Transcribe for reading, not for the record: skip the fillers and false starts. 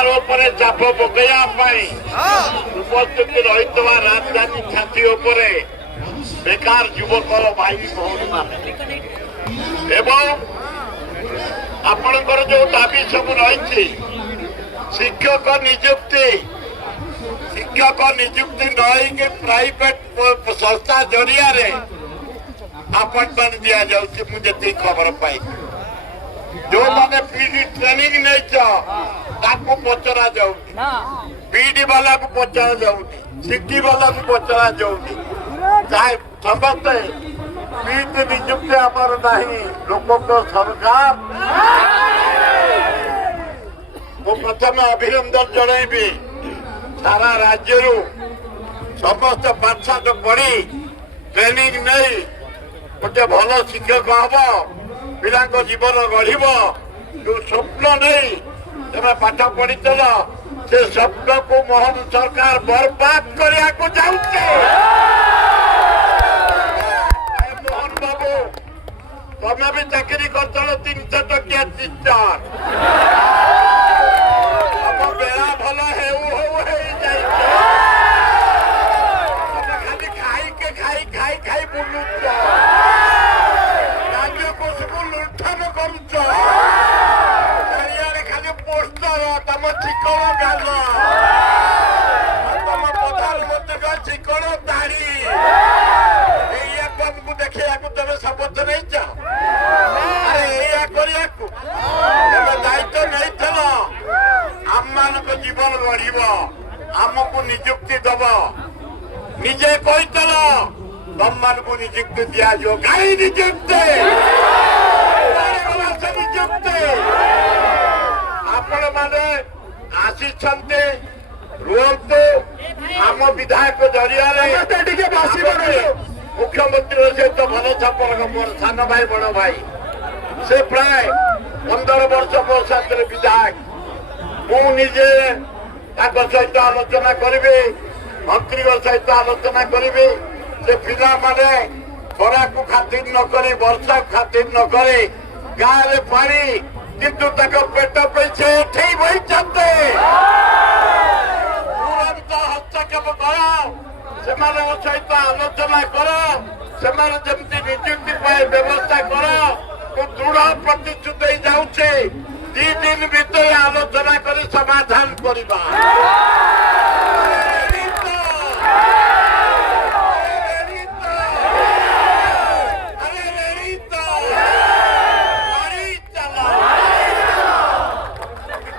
सरकार उपरे चाप पकड़ा उपस्थित रही राजधानी छाती उपरे बेकार युवक भाई भौणी एवं आपणकर जो दाबी सब रही शिक्षक निजुक्ति नहीं प्राइवेट संस्था जरिया अपॉइंटमेंट दि जाऊँगी मुझे खबर पाई जो मैंने पीडी ट्रेनिंग नहीं पचरा जाऊनी पीडी वाला को पचरा जाऊनी सिटी वाला को पचरा जाऊनी चाहे समस्ते पीडी निजुक्ति आमर नहीं लोक सरकार मु प्रथम अभिनंदन जनइबी सारा राज्य समस्त पाठशाठ पढ़ी ट्रेनिंग नहीं गोटे भल शिक्षक हम पिला जीवन गढ़ जो स्वप्न नहीं तुम्हें पाठ पढ़ी से स्वप्न को मोहन सरकार बर्बाद करने को जाऊे मोहन बाबू तुम्हें भी चाकरी कर 300 टकिया टीचर हम बेड़ा भल खाई खाई बुलुच राज्य को सब लुठन करुच चारिड़े खाली पोस्टर तम चिकण गाल तम प्रधानमंत्री चिकण दाढ़ी को देखा तुम शपथ नहीं दायित्व नहीं आम मान जीवन गढ़ आमको निजुक्ति दब निजे कही तुम मान को निजुक्ति दिज्व कहीं निजुक्ति निजुक्ति आपण मैंने आसी रुहतु आम विधायक जरिया मुख्यमंत्री सहित भल संपर्क मोर सान भाई बड़ भाई से प्राय 15 वर्ष मो साथ विधायक मुझे सहित आलोचना करी मंत्री सहित आलोचना करी से पिला माने खरा को खातिर न करी वर्षा खातिर न करे गाँव में पानी किंतु पेट पैसे उठे बही तुरंत हस्तक्षेप कर सहित आलोचना कर जमी निजुक्ति व्यवस्था कर दृढ़ प्रतिश्रुति जाऊे 2 दिन भितर आलोचना कर समाधान करवा।